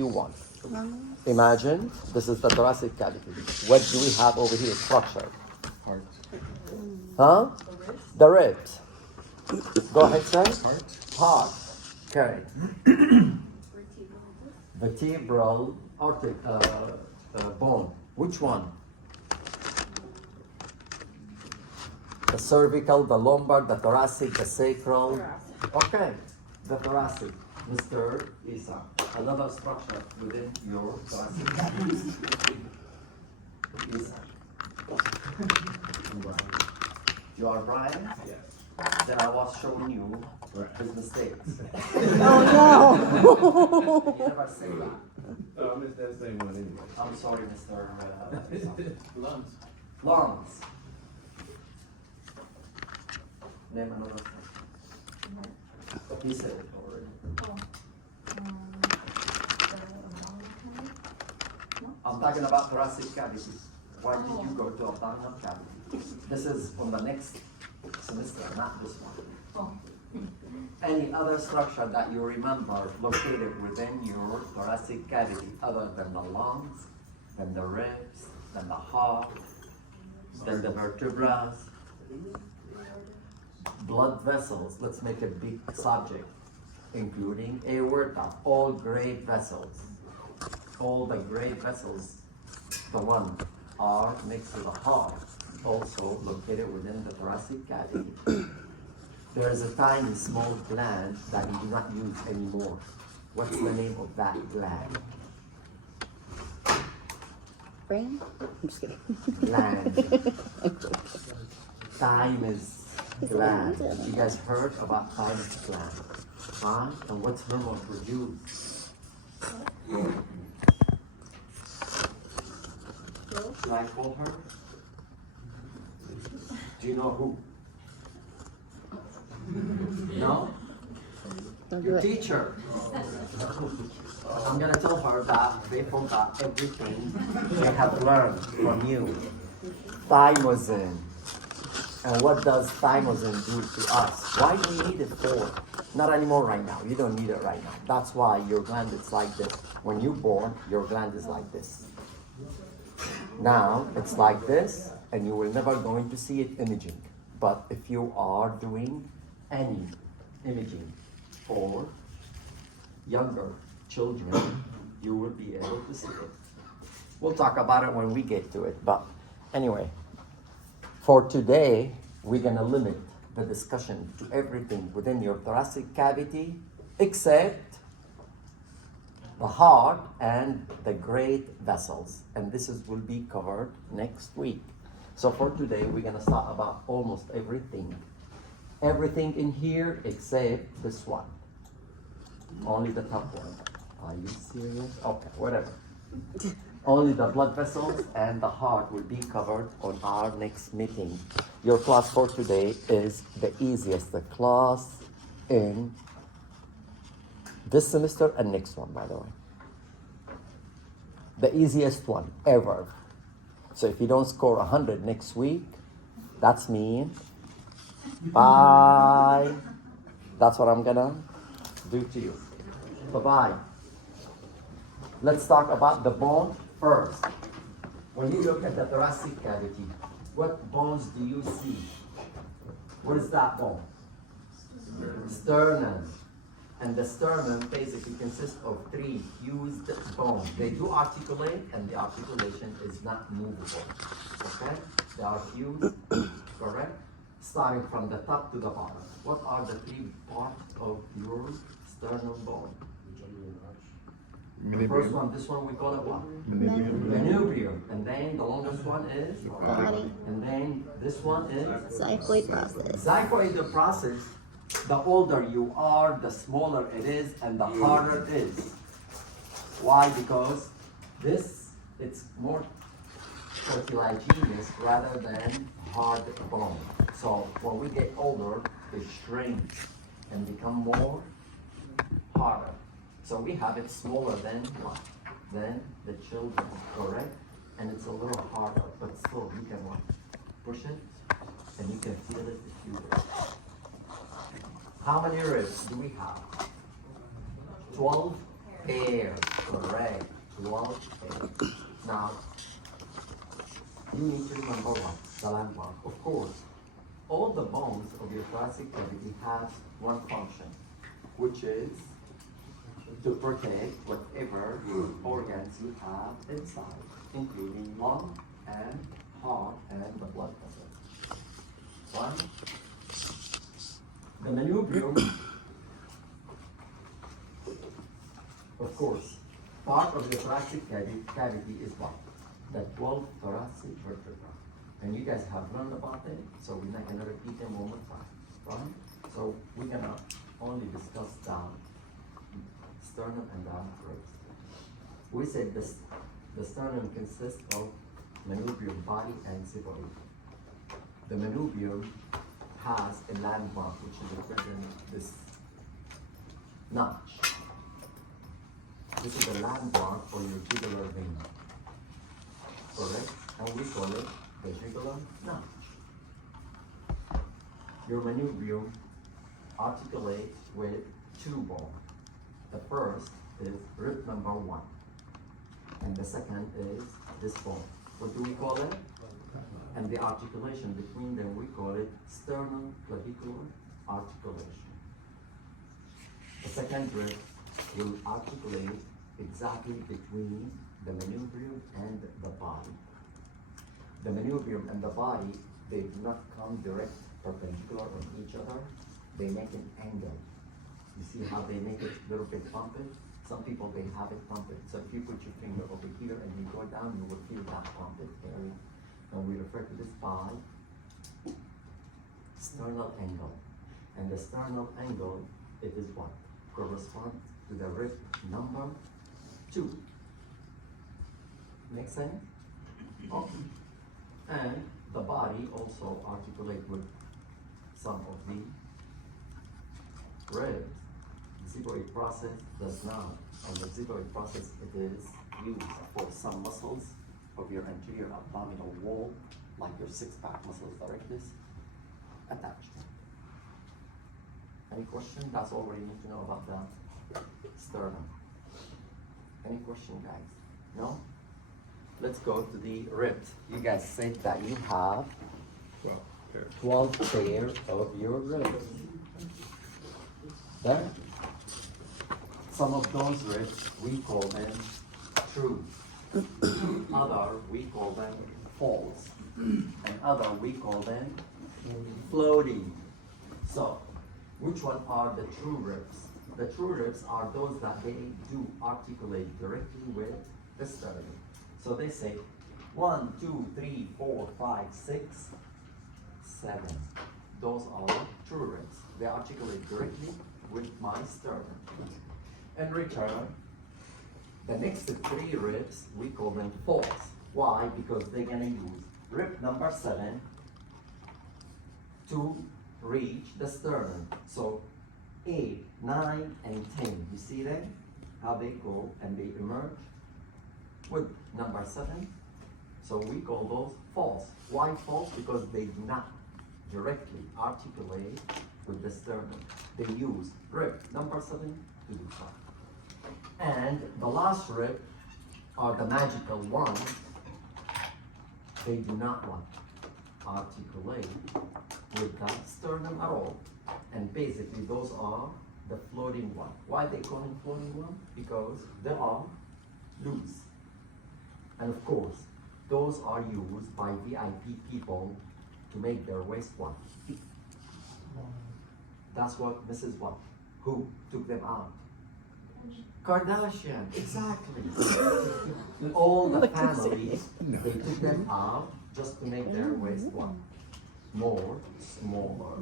you want. Imagine this is the thoracic cavity. What do we have over here? Structure. Heart. Huh? The ribs. Go ahead, sir. Heart. Heart. Okay. Vertebral bone. Which one? The cervical, the lumbar, the thoracic, the sacral. Okay. The thoracic. Mr. Isa. Another structure within your thoracic cavity. Isa. You are Brian? Yes. Then I was showing you his mistakes. Oh no! You never say that. I missed that same one anyway. I'm sorry, Mr. Lungs. Lawrence. Name another thing. He said it already. I'm talking about thoracic cavity. Why did you go to abdominal cavity? This is on the next semester, not this one. Any other structure that you remember located within your thoracic cavity other than the lungs, than the ribs, than the heart, than the vertebrae, blood vessels, let's make a big subject, including aorta, all great vessels. All the great vessels, the one are next to the heart, also located within the thoracic cavity. There is a tiny small gland that we do not use anymore. What's the name of that gland? Brain? I'm just kidding. Gland. Thymus gland. You guys heard about thymus gland? Huh? And what's hormone produced? Should I call her? Do you know who? No? Don't do Your it. teacher. I'm gonna tell her that they forgot everything they have learned from you. Thymosin. And what does thymosin do to us? Why do we need it for? Not anymore right now. You don't need it right now. That's why your gland is like this. When you're born, your gland is like this. Now, it's like this, and you will never going to see it imaging. But if you are doing any imaging for younger children, you will be able to see it. We'll talk about it when we get to it. But anyway, for today, we're gonna limit the discussion to everything within your thoracic cavity, except the heart and the great vessels. And will be covered next week. So for today, we're gonna start about almost everything. Everything in here except this one. Only the top one. Are you serious? Okay, whatever. Only the blood vessels and the heart will be covered on our next meeting. Your class for today is the easiest class in this semester and next one, by the way. The easiest one ever. So if you don't score 100 next week, that's mean. Bye. That's what I'm gonna do to you. Bye-bye. Let's talk about the bone first. When you look at the thoracic cavity, what bones do you see? What is that bone? Sternum. And the sternum basically consists of 3 fused bones. They do articulate, and the articulation is not movable. Okay? They are fused, correct? Starting from the top to the bottom. What are the 3 parts of your sternum bone? The first one, this one we call it what? Manubrium. And then the longest one is? Body. And then this one is? Xiphoid process. Xiphoid process. The older you are, the smaller it is, and the harder it is. Why? Because it's more cartilaginous rather than hard bone. So when we get older, it shrinks and become more harder. So we have it smaller than what? Than the children, correct? And it's a little harder, but still you can what? Push it, and you can feel it if you will. How many ribs do we have? 12 pairs. Correct. 12A. Now, you need to remember what? The landmark. Of course, all the bones of your thoracic cavity has one function, which is to protect whatever organs you have inside, including lung and heart and the blood vessels. One, the manubrium, of course, part of the thoracic cavity is what? The 12 thoracic vertebrae. And you guys have learned about it, so we're not gonna repeat them one more time, right? So we're gonna only discuss the sternum and the ribs. We said this, the sternum consists of manubrium body and xiphoid. The manubrium has a landmark, which is representing this notch. This is a landmark for your jugular vein. Correct? And we call it the jugular notch. Your manubrium articulates with two bones. The first is rib number 1, and the second is this bone. What do we call it? And the articulation between them, we call it sternoclavicular articulation. The second rib will articulate exactly between the manubrium and the body. The manubrium and the body, they do not come direct perpendicular on each other. They make an angle. You see how they make it a little bit bumpy? Some people, they have it bumpy. So if you put your finger over here and you go down, you will feel that bumpy area. And we refer to this by sternal angle. And the sternal angle, it is what? Corresponds to the rib number 2. Make sense? Okay. And the body also articulate with some of the ribs. The xiphoid process does not. And the xiphoid process, it is used for some muscles of your anterior abdominal wall, like your six-pack muscles like this, attached. Any question? That's all we need to know about the sternum. Any question, guys? No? Let's go to the ribs. You guys said that you have 12 pairs of your ribs. There. Some of those ribs, we call them true. Other, we call them false. And other, we call them floating. So, which one are the true ribs? The true ribs are those that they do articulate directly with the sternum. So they say 1, 2, 3, 4, 5, 6, 7. Those are true ribs. They articulate directly with my sternum. In return, the next 3 ribs, we call them false. Why? Because they're gonna use rib number 7 to reach the sternum. So 8, 9, and 10. You see that? How they go and they emerge with number 7. So we call those false. Why false? Because they do not directly articulate with the sternum. They use rib number 7 to do so. And the last rib are the magical ones. They do not want articulate with the sternum at all. And basically those are the floating one. Why they call them floating one? Because they are loose. And of course, those are used by VIP people to make their waist one. That's what Mrs. What? Who took them out? Kardashian, exactly. All the families, they took them out just to make their waist one more smaller.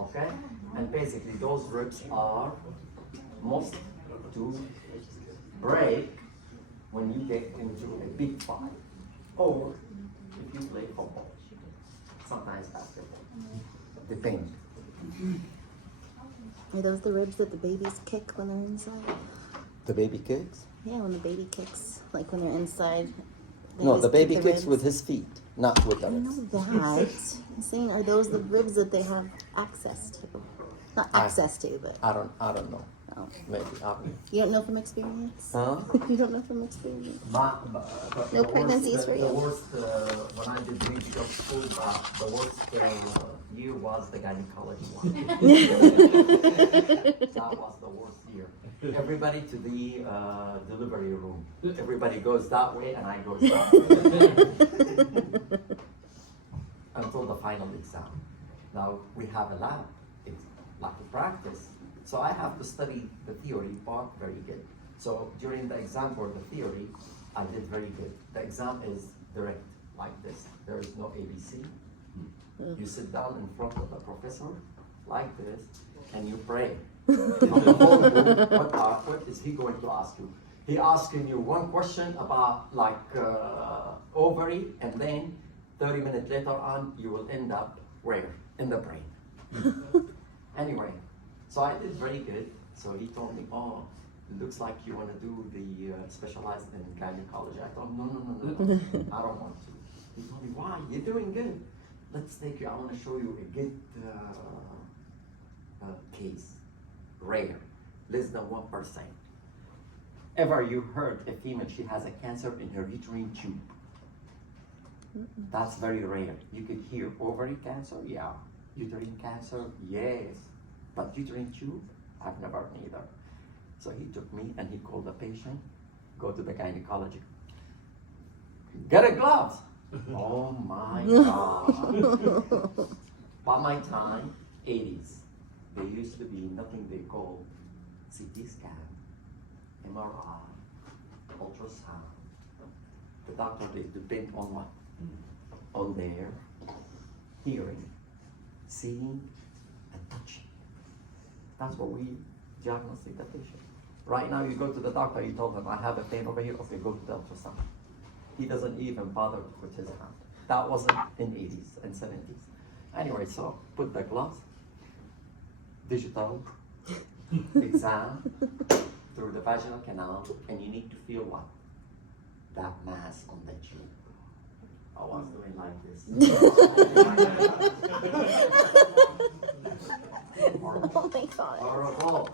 Okay? And basically those ribs are most to break when you get into a big fight, or if you play football, sometimes basketball, depends. Are those the ribs that the babies kick when they're inside? The baby kicks? Yeah, when the baby kicks, like when they're inside. they No, just the baby kick kicks ribs. with his feet, not with the I know ribs. that. I'm saying, are those the ribs that they have access to? Not access to, but I don't know. Oh. Maybe obvious. You don't know from experience? Huh? You don't know from experience? But No the pregnancies worst, for you? The worst, when I did medical school, the worst year was the gynecology one. That was the worst year. Everybody to the delivery room. Everybody goes that way and I go that way. Until the final exam. Now we have a lab. It's like a practice. So I have to study the theory part very good. So during the exam for the theory, I did very good. The exam is direct, like this. There is no ABC. You sit down in front of the professor, like this, and you pray. On the whole book, what is he going to ask you? He asking you one question about like ovary, and then 30 minutes later on, you will end up where? In the brain. Anyway, so I did very good. So he told me, oh, it looks like you want to do the specialized in gynecology. I thought, no, I don't want to. He told me, why? You're doing good. Let's take you, I want to show you a good case. Rare, less than 1%. Ever you heard a female, she has a cancer in her uterine tube? That's very rare. You could hear ovary cancer, yeah. Uterine cancer, yes. But uterine tube, I've never neither. So he took me and he called the patient, go to the gynecology. Get a gloves. Oh my God. By my time, 80s, there used to be nothing they call CT scan, MRI, ultrasound. The doctor, they depend on what? On their hearing, seeing, and touching. That's what we diagnose the patient. Right now, you go to the doctor, you told him, I have a pain over here, okay, go to the ultrasound. He doesn't even bother to put his hand. That wasn't in 80s and 70s. Anyway, so put the gloves, digital exam through the vaginal canal, and you need to feel what? That mass on the tube. I was doing like this. Oh my God. Horrible.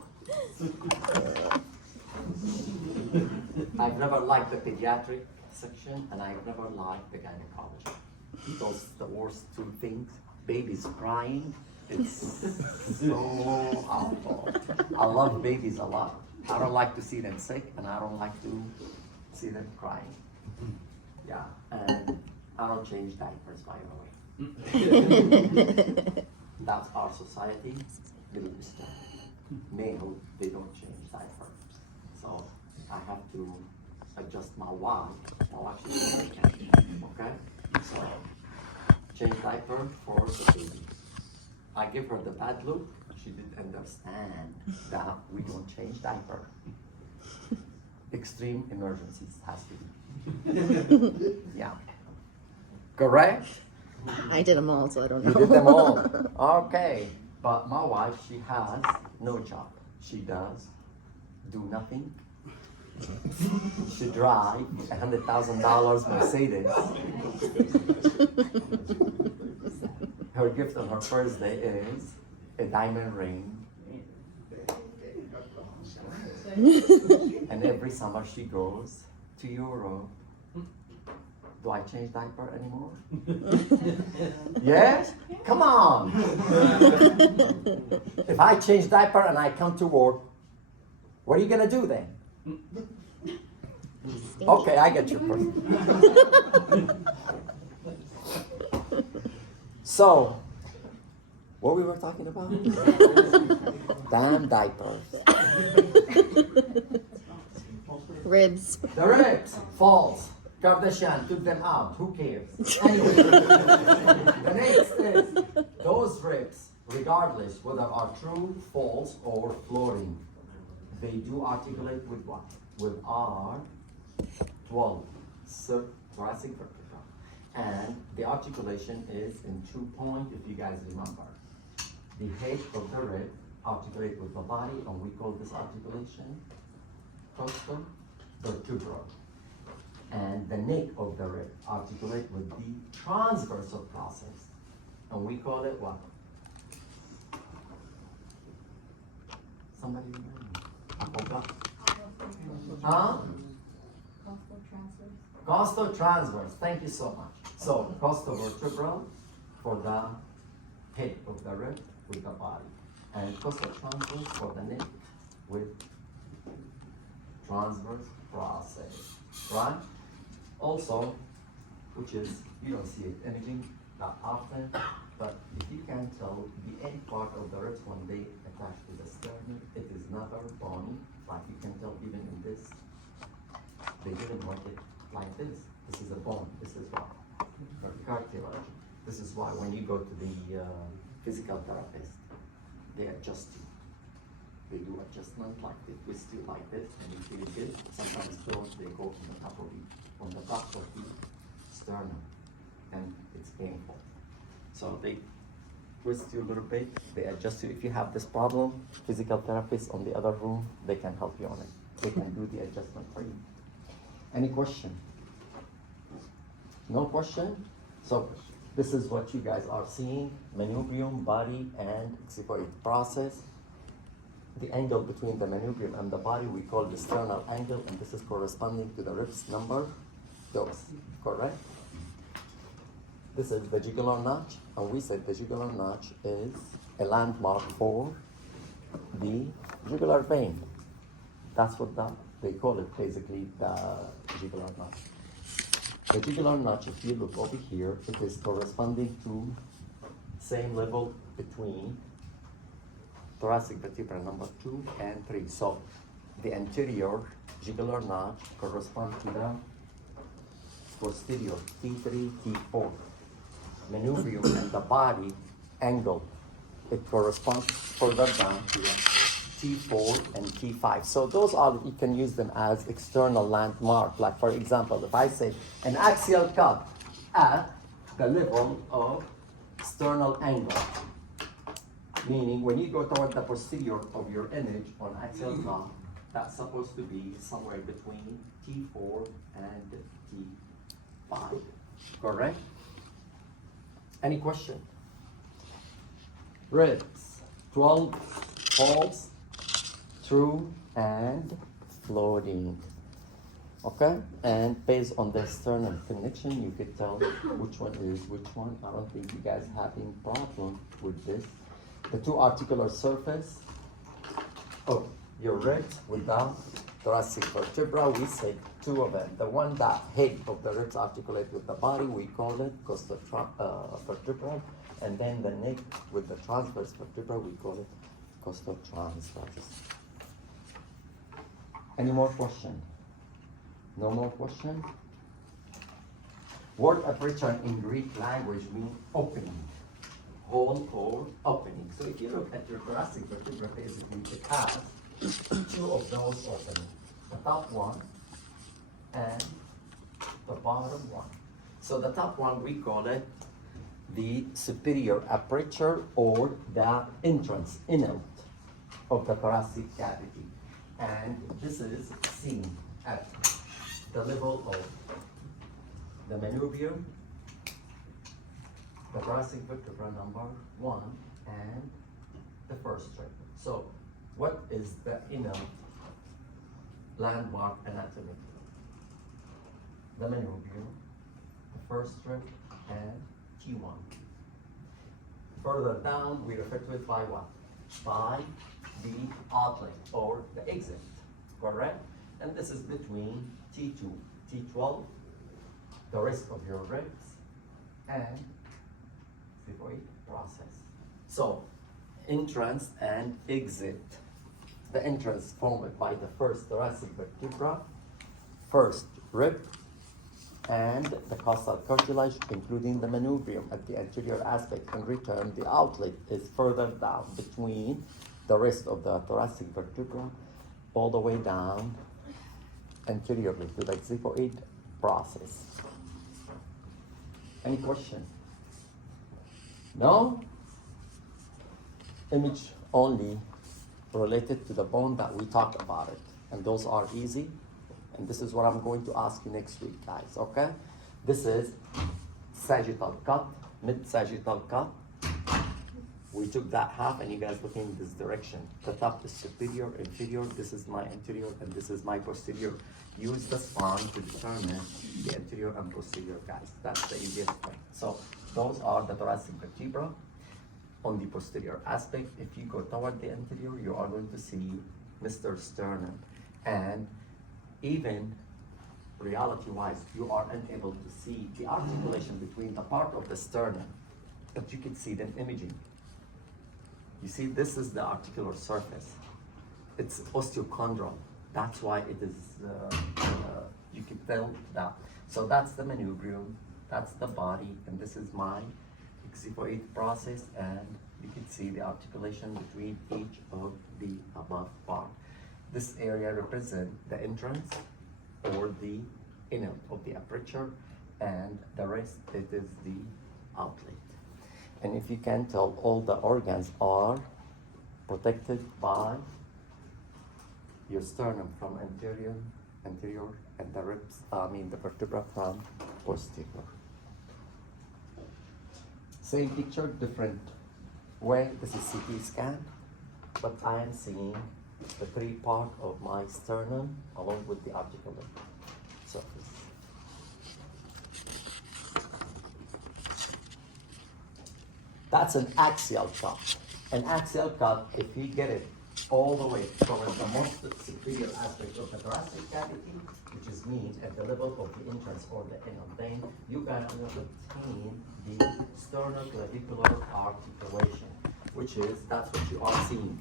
I've never liked the pediatric section, and I've never liked the gynecology. Those the worst two things. Babies crying. It's so awful. I love babies a lot. I don't like to see them sick, and I don't like to see them crying. Yeah, and I don't change diapers, by the way. That's our society. Middle Eastern. Male, they don't change diapers. So I have to adjust my wife. My wife is American. Okay? So change diaper for the baby. I give her the bad look. She didn't understand that we don't change diaper. Extreme emergencies has to be. Yeah. Correct? I did them all, so I don't know. You did them all. Okay. But my wife, she has no job. She does do nothing. She drives $100,000 Mercedes. Her gift on her first day is a diamond ring. And every summer she goes to Europe. Do I change diaper anymore? Yes? Come on! If I change diaper and I come to work, what are you gonna do then? Okay, I get your point. So, what we were talking about? Damn diapers. Ribs. The ribs, false. Kardashian took them out. Who cares? Anyway, the next is those ribs, regardless whether are true, false, or floating, they do articulate with what? With R12, thoracic vertebra. And the articulation is in 2 points, if you guys remember. The head of the rib articulate with the body, and we call this articulation costal vertebral. And the neck of the rib articulate with the transversal process, and we call it what? Somebody remember? I forgot. Huh? Costotransverse. Thank you so much. So costovertebral for the head of the rib with the body, and costotransverse for the neck with transverse process, right? Also, which is, you don't see it imaging that often, but if you can tell the end part of the ribs when they attach to the sternum, it is never bony, like you can tell even in this, they didn't work it like this. This is a bone, this is what? Cartilage. This is why when you go to the physical therapist, they adjust you. They do adjustment like they twist you like this and you feel good. Sometimes those they go from the top of the sternum and it's painful. So they twist you a little bit, they adjust you. If you have this problem, physical therapists on the other room, they can help you on it. They can do the adjustment for you. Any question? No question? So this is what you guys are seeing, manubrium, body, and xiphoid process. The angle between the manubrium and the body we call the sternal angle, and this is corresponding to the ribs number those, correct? This is the jugular notch, and we said the jugular notch is a landmark for the jugular vein. That's what they call it, basically, the jugular notch. The jugular notch, if you look over here, it is corresponding to same level between thoracic vertebra number 2 and 3. So the anterior jugular notch corresponds to the posterior T3, T4. Manubrium and the body angle, it corresponds further down to the T4 and T5. So those are, you can use them as external landmark. Like for example, if I say an axial cut at the level of sternal angle, meaning when you go toward the posterior of your image on axial cut, that's supposed to be somewhere between T4 and T5, correct? Any question? Ribs, 12 falls, through and floating. Okay? And based on the sternal connection, you could tell which one is which one. I don't think you guys having problem with this. The two articular surface of your ribs with the thoracic vertebra, we say two of them. The one that head of the ribs articulate with the body, we call it costovertebral, and then the neck with the transverse vertebra, we call it costotransverse. Any more question? No more question? Word aperture in Greek language means opening, hole or opening. So if you look at your thoracic vertebra, basically it has two of those openings, the top one and the bottom one. So the top one, we call it the superior aperture or the entrance, inlet of the thoracic cavity. And this is seen at the level of the manubrium, the thoracic vertebra number 1, and the first rib. So what is the inner landmark anatomy? The manubrium, the first rib, and T1. Further down, we refer to it by what? By the outlet or the exit, correct? And this is between T2, T12, the rest of your ribs, and xiphoid process. So, entrance and exit. The entrance formed by the first thoracic vertebra, first rib, and the costal cartilage, including the manubrium at the anterior aspect. In return, the outlet is further down between the rest of the thoracic vertebra, all the way down anteriorly to the xiphoid process. Any question? No? Image only related to the bone that we talked about it. And those are easy. And this is what I'm going to ask you next week, guys, okay? This is sagittal cut, mid-sagittal cut, We took that half and you guys looking in this direction. The top is superior, inferior, this is my anterior and this is my posterior. Use the spine to determine the anterior and posterior, guys. That's the easiest way. So those are the thoracic vertebra. On the posterior aspect, if you go toward the anterior, you are going to see Mr. Sternum. And even reality-wise, you are unable to see the articulation between the part of the sternum, but you can see the imaging. You see, this is the articular surface. It's osteochondral. That's why it is, you can tell that. So that's the manubrium, that's the body, and this is my exiphoid process, and you can see the articulation between each of the above part. This area represents the entrance or the inlet of the aperture, and the rest, it is the outlet. And if you can tell, all the organs are protected by your sternum from anterior, and the ribs, the vertebra from posterior. Same picture, different way. This is CT scan, but I am seeing the three part of my sternum along with the articular surface. That's an axial cut. An axial cut, if you get it all the way towards the most superior aspect of the thoracic cavity, which is mean at the level of the entrance or the inner vein, you can obtain the sternoclavicular articulation, which is, that's what you are seeing.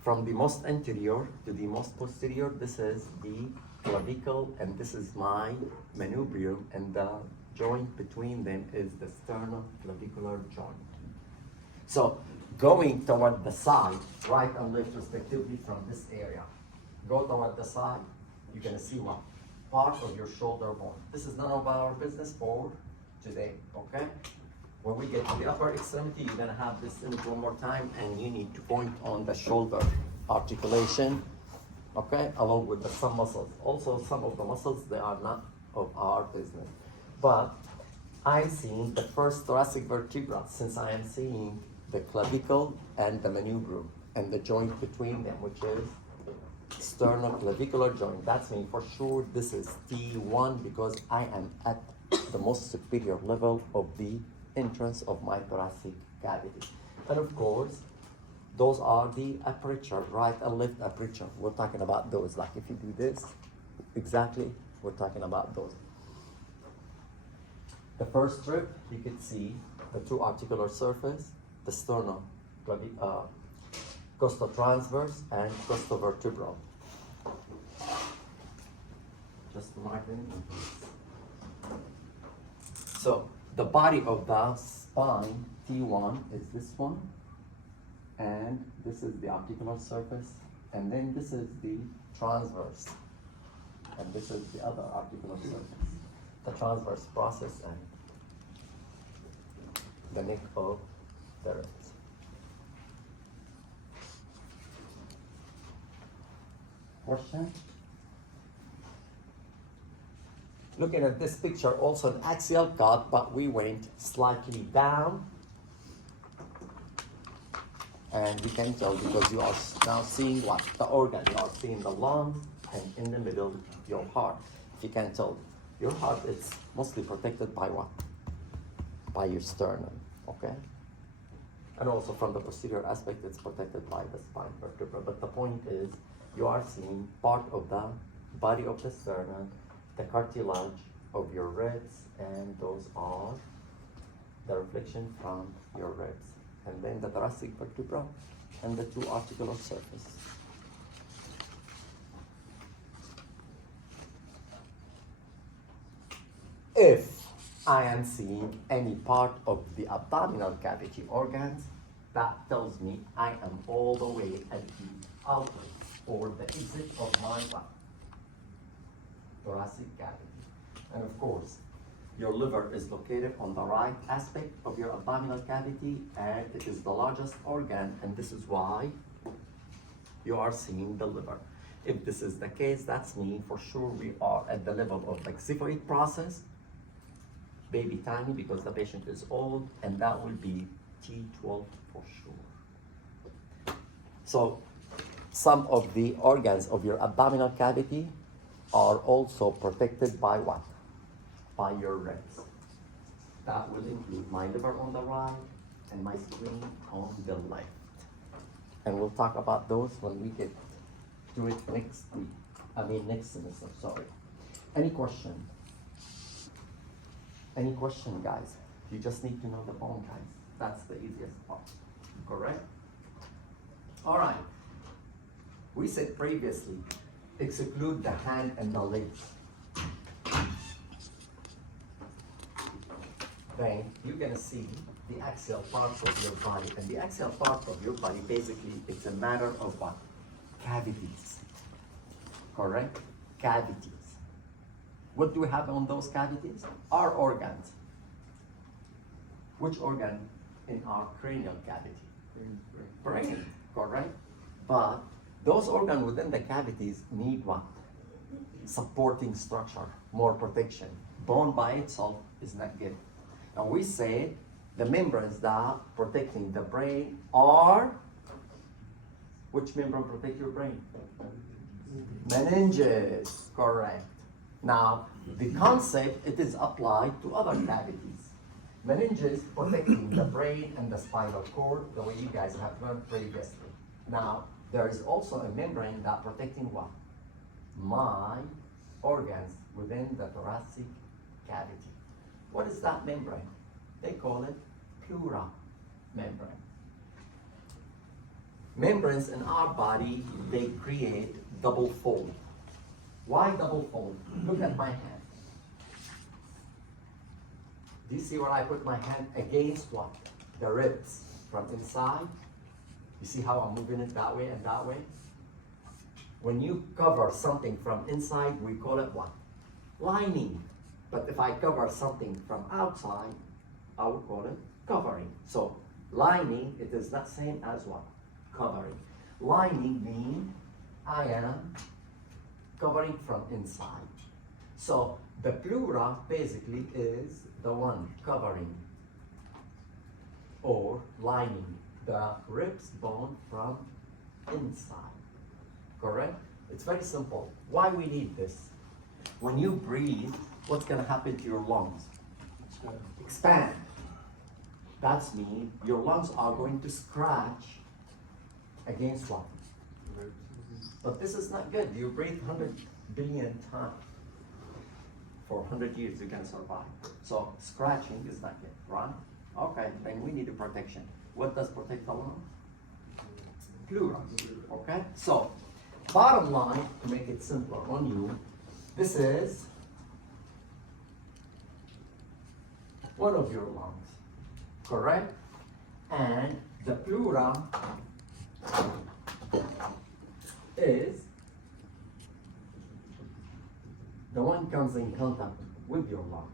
From the most anterior to the most posterior, this is the clavicle, and this is my manubrium, and the joint between them is the sternoclavicular joint. So, going toward the side, right and left respectively from this area, go toward the side, you're gonna see what? Part of your shoulder bone. This is none of our business for today, okay? When we get to the upper extremity, you're gonna have this image one more time, and you need to point on the shoulder articulation, okay? Along with the some muscles. Also, some of the muscles, they are not of our business. But I'm seeing the first thoracic vertebra, since I am seeing the clavicle and the manubrium and the joint between them, which is sternoclavicular joint. That's me for sure. This is T1 because I am at the most superior level of the entrance of my thoracic cavity. And of course, those are the aperture, right and left aperture. We're talking about those. Like if you do this, exactly, we're talking about those. The first strip, you can see the two articular surface, the sternum, costotransverse and costovertebral. Just marking. So the body of the spine, T1, is this one, and this is the articular surface, and then this is the transverse, and this is the other articular surface, the transverse process and the neck of the ribs. Question? Looking at this picture, also an axial cut, but we went slightly down. And we can tell because you are now seeing what? The organ. You are seeing the lung, and in the middle, your heart. If you can tell, your heart is mostly protected by what? By your sternum, okay? And also from the posterior aspect, it's protected by the spine vertebra. But the point is, you are seeing part of the body of the sternum, the cartilage of your ribs, and those are the reflection from your ribs. And then the thoracic vertebra and the two articular surface. If I am seeing any part of the abdominal cavity organs, that tells me I am all the way at the outlet or the exit of my thoracic cavity. And of course, your liver is located on the right aspect of your abdominal cavity, and it is the largest organ, and this is why you are seeing the liver. If this is the case, that's mean for sure we are at the level of the xiphoid process, baby tiny because the patient is old, and that will be T12 for sure. So some of the organs of your abdominal cavity are also protected by what? By your ribs. That will include my liver on the right and my spleen on the left. And we'll talk about those when we get to it next week. Next semester, sorry. Any question? Any question, guys? You just need to know the bone, guys. That's the easiest part, correct? All right. We said previously, exclude the hand and the legs. Then you're gonna see the axial parts of your body. And the axial part of your body, basically, it's a matter of what? Cavities. Correct? Cavities. What do we have on those cavities? Our organs. Which organ in our cranial cavity? Brain, correct? But those organs within the cavities need what? Supporting structure, more protection. Bone by itself is not good. And we say the membranes that are protecting the brain are, which membrane protect your brain? Meninges, correct. Now, the concept, it is applied to other cavities. Meninges protecting the brain and the spinal cord, the way you guys have learned previously. Now, there is also a membrane that protecting what? My organs within the thoracic cavity. What is that membrane? They call it pleura membrane. Membranes in our body, they create double fold. Why double fold? Look at my hand. Do you see where I put my hand against what? The ribs from inside. You see how I'm moving it that way and that way? When you cover something from inside, we call it what? Lining. But if I cover something from outside, I would call it covering. So lining, it is not same as what? Covering. Lining means I am covering from inside. So the pleura basically is the one covering or lining the ribs bone from inside. Correct? It's very simple. Why we need this? When you breathe, what's going to happen to your lungs? Expand. That means your lungs are going to scratch against what? But this is not good. You breathe 100 billion times. For 100 years you can survive. So scratching is not good, right? Okay, then we need a protection. What does protect the lung? Pleura. Okay? So, bottom line, to make it simpler on you, this is one of your lungs, correct? And the pleura is the one comes in contact with your lungs.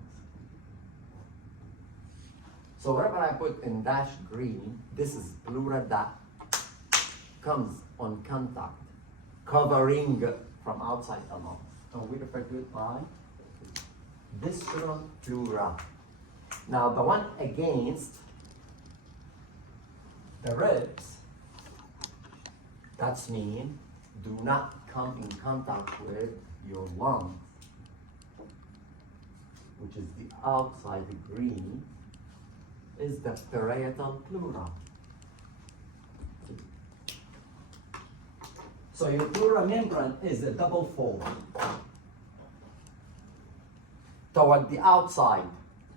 So wherever I put in dash green, this is pleura that comes on contact, covering from outside the lungs. And we refer to it by visceral pleura. Now the one against the ribs, that's mean do not come in contact with your lungs, which is the outside, the green, is the parietal pleura. So your pleura membrane is a double fold. Toward the outside,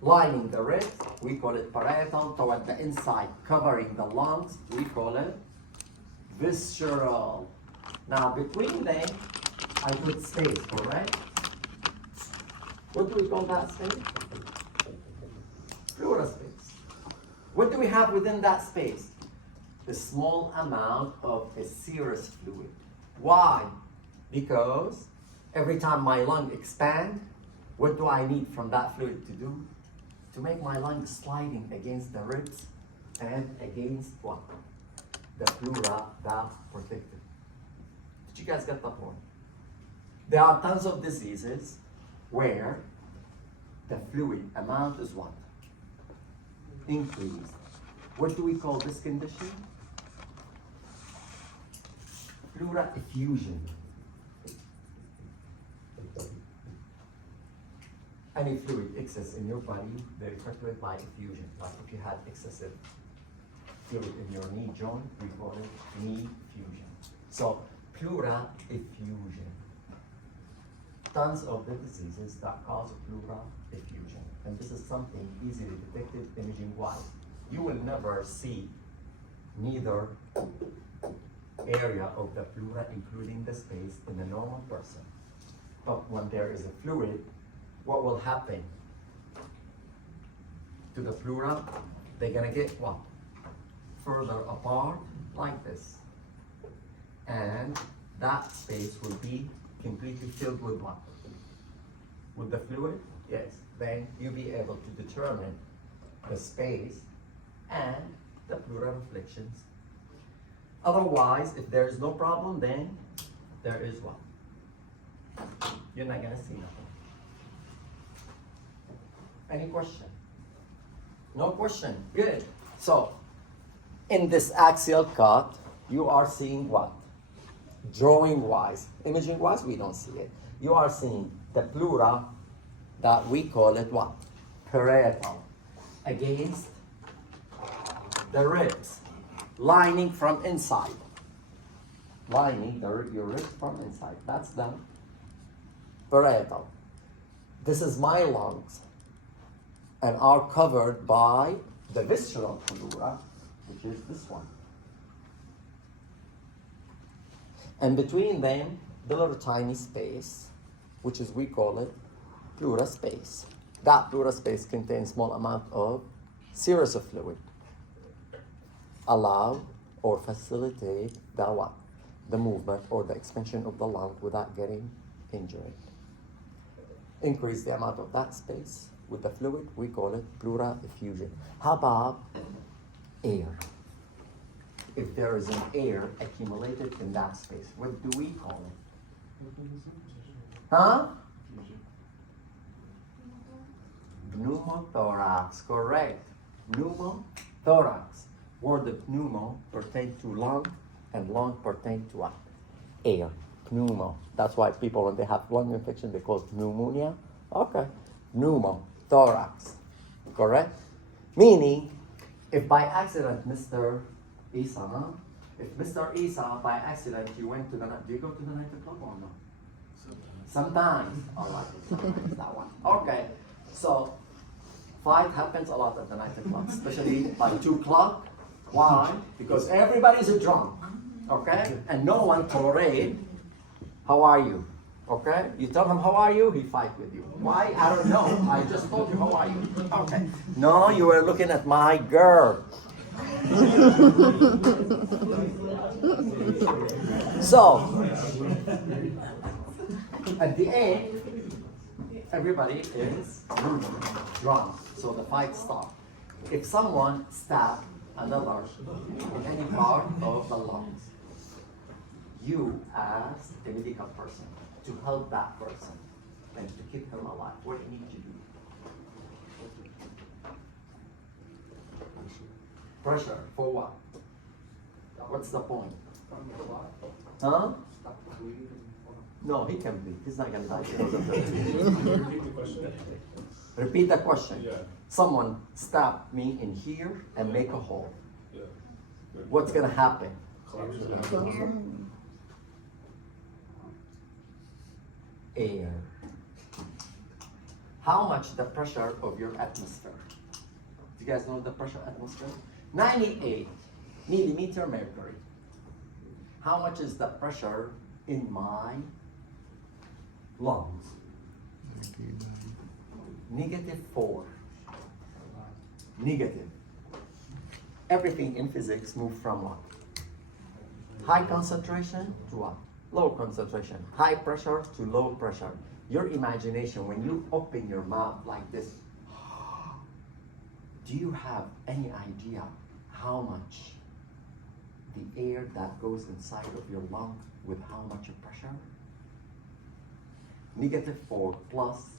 lining the ribs, we call it parietal. Toward the inside, covering the lungs, we call it visceral. Now between them, I put space, correct? What do we call that space? Pleura space. What do we have within that space? A small amount of a serous fluid. Why? Because every time my lung expands, what do I need from that fluid to do? To make my lung sliding against the ribs and against what? The pleura that protected. Did you guys get the point? There are tons of diseases where the fluid amount is what? Increased. What do we call this condition? Pleural effusion. Any fluid excess in your body, they refer to it by effusion. Like if you had excessive fluid in your knee joint, we call it knee effusion. So pleural effusion. Tons of the diseases that cause pleural effusion. And this is something easily detected imaging-wise. You will never see neither area of the pleura, including the space, in a normal person. But when there is a fluid, what will happen to the pleura? They're gonna get what? Further apart, like this. And that space will be completely filled with what? With the fluid? Yes. Then you'll be able to determine the space and the pleural reflections. Otherwise, if there is no problem, then there is what? You're not gonna see nothing. Any question? No question. Good. So, in this axial cut, you are seeing what? Drawing-wise. Imaging-wise, we don't see it. You are seeing the pleura that we call it what? Parietal. Against the ribs. Lining from inside. Lining your ribs from inside. That's the parietal. This is my lungs, and are covered by the visceral pleura, which is this one. And between them, the little tiny space, which is, we call it pleura space. That pleura space contains small amount of serous of fluid. Allow or facilitate the what? The movement or the expansion of the lung without getting injured. Increase the amount of that space with the fluid, we call it pleural effusion. How about air? If there is an air accumulated in that space, what do we call it? Huh? Pneumothorax, correct. Pneumothorax. Word of pneumo pertains to lung, and lung pertains to what? Air. Pneumo. That's why people, when they have lung infection, they call it pneumonia. Okay. Pneumothorax. Correct? Meaning, if by accident, Mr. Isa, huh? If Mr. Isa, by accident, you went to the night, do you go to the nightclub or no? Sometimes. All right, sometimes that one. Okay. So, fight happens a lot at the nightclub, especially by 2 o'clock. Why? Because everybody's a drunk, okay? And no one tolerate, how are you? Okay? You tell him, how are you? He fight with you. Why? I don't know. I just told you, how are you? Okay. No, you were looking at my girl. So, at the end, everybody is drunk. So the fight stops. If someone stabs another in any part of the lungs, you as a medical person, to help that person and to keep him alive, what do you need to do? Pressure, for what? What's the point? Huh? No, he can bleed. He's not gonna die because of the Repeat the question. Yeah. Someone stab me in here and make a hole. Yeah. What's gonna happen? Air. How much the pressure of your atmosphere? Do you guys know the pressure atmosphere? 98 millimeter mercury. How much is the pressure in my lungs? -4. Negative. Everything in physics moves from what? High concentration to what? Low concentration. High pressure to low pressure. Your imagination, when you open your mouth like this, do you have any idea how much the air that goes inside of your lung with how much pressure? -4 plus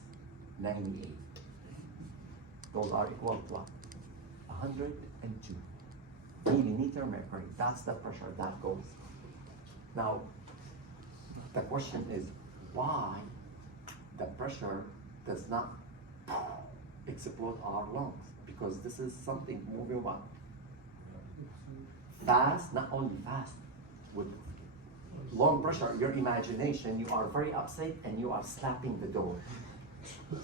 98. Those are equal to what? 102. millimeter mercury. That's the pressure that goes. Now, the question is why the pressure does not explode our lungs? Because this is something moving what? Fast, not only fast, with long pressure, your imagination, you are very upset and you are slapping the door.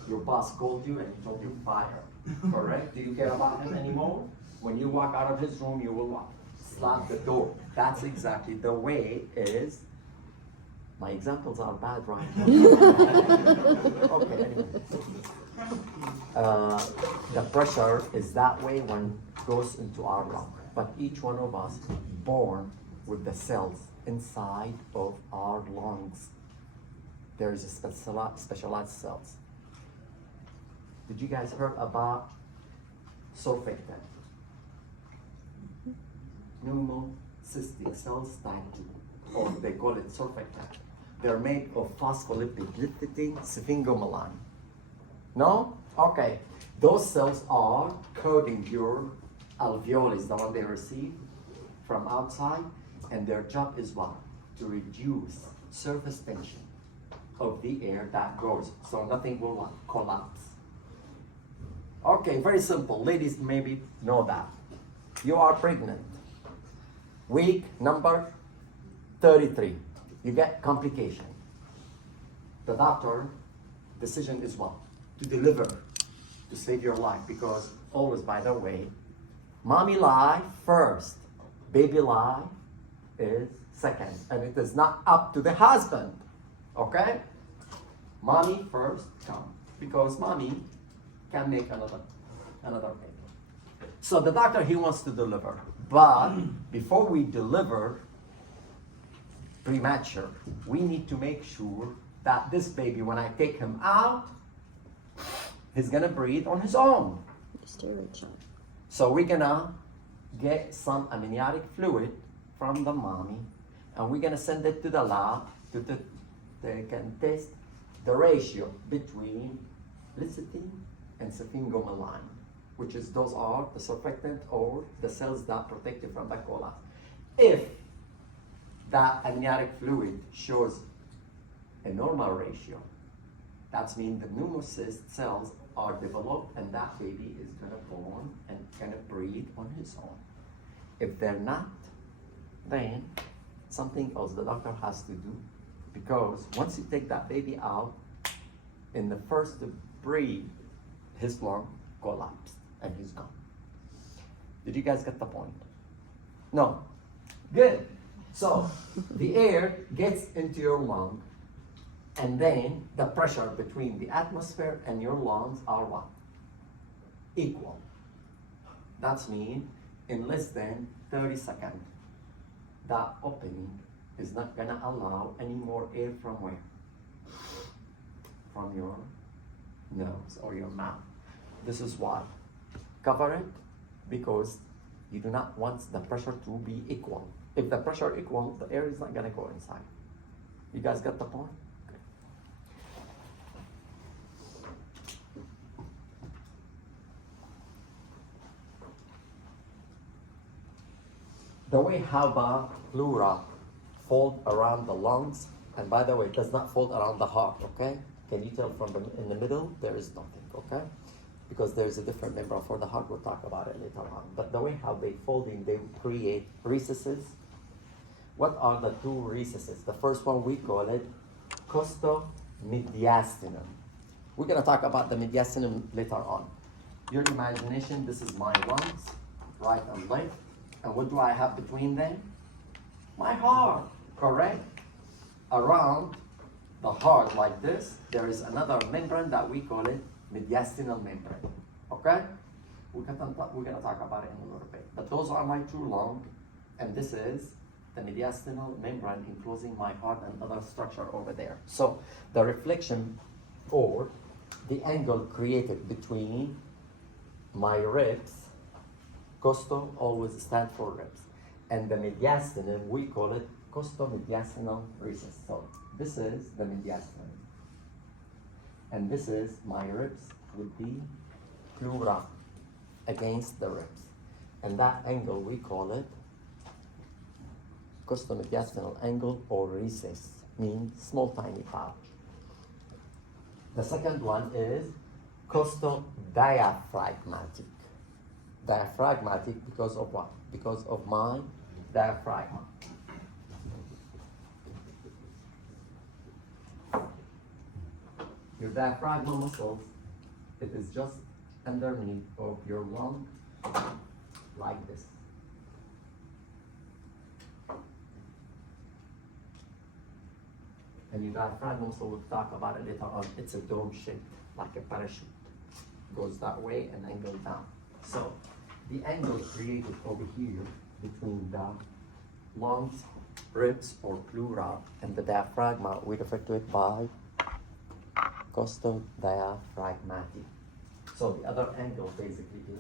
Your boss called you and he told you fire, correct? Do you care about him anymore? When you walk out of his room, you will what? Slap the door. That's exactly the way it is. My examples are bad, right? Okay, anyway. The pressure is that way when it goes into our lung. But each one of us born with the cells inside of our lungs. There is a specialized cells. Did you guys heard about surfactant? Pneumocystic cells type 2, or they call it surfactant. They're made of phospholipid lipidine sphingomyelin. No? Okay. Those cells are coating your alveoli, the one they receive from outside, and their job is what? To reduce surface tension of the air that goes, so nothing will what? Collapse. Okay, very simple. Ladies maybe know that. You are pregnant. Week number 33. You get complication. The doctor decision is what? To deliver, to save your life, because always, by the way, mommy life first, baby life is second, and it is not up to the husband, okay? Mommy first come, because mommy can make another baby. So the doctor, he wants to deliver, but before we deliver premature, we need to make sure that this baby, when I take him out, he's gonna breathe on his own. Steroid shot. So we're gonna get some amniotic fluid from the mommy, and we're gonna send it to the lab they can test the ratio between lecithin and sphingomyelin, which is those are the surfactant or the cells that protect you from the collapse. If that amniotic fluid shows a normal ratio, that means the pneumocyst cells are developed and that baby is gonna born and gonna breathe on his own. If they're not, then something else the doctor has to do, because once you take that baby out, in the first to breathe, his lung collapsed and he's gone. Did you guys get the point? No? Good. So the air gets into your lung, and then the pressure between the atmosphere and your lungs are what? Equal. That means in less than 30 seconds, that opening is not gonna allow any more air from where? From your nose or your mouth. This is why. Cover it, because you do not want the pressure to be equal. If the pressure equal, the air is not gonna go inside. You guys got the point? The way how the pleura fold around the lungs, and by the way, it does not fold around the heart, okay? Can you tell from in the middle, there is nothing, okay? Because there's a different membrane for the heart, we'll talk about it later on. But the way how they folding, they create recesses. What are the two recesses? The first one, we call it costomediastinum. We're gonna talk about the mediastinum later on. Your imagination, this is my lungs, right and left. And what do I have between them? My heart, correct? Around the heart like this, there is another membrane that we call it mediastinal membrane, okay? We're gonna talk about it in a little bit. But those are my two lungs, and this is the mediastinal membrane enclosing my heart and other structure over there. So the reflection or the angle created between my ribs, costo always stand for ribs, and the mediastinum, we call it costomediastinal recess. So this is the mediastinum, and this is my ribs with the pleura against the ribs, And that angle, we call it costomediastinal angle or recess, means small tiny pouch. The second one is costodiaphragmatic. Diaphragmatic because of what? Because of my diaphragm. Your diaphragmal muscles, it is just underneath of your lung, like this. And your diaphragm muscle, we'll talk about it later on. It's a dome shape, like a parachute. Goes that way and then goes down. So the angle created over here between the lungs, ribs, or pleura, and the diaphragma, we refer to it by costodiaphragmatic. So the other angle basically is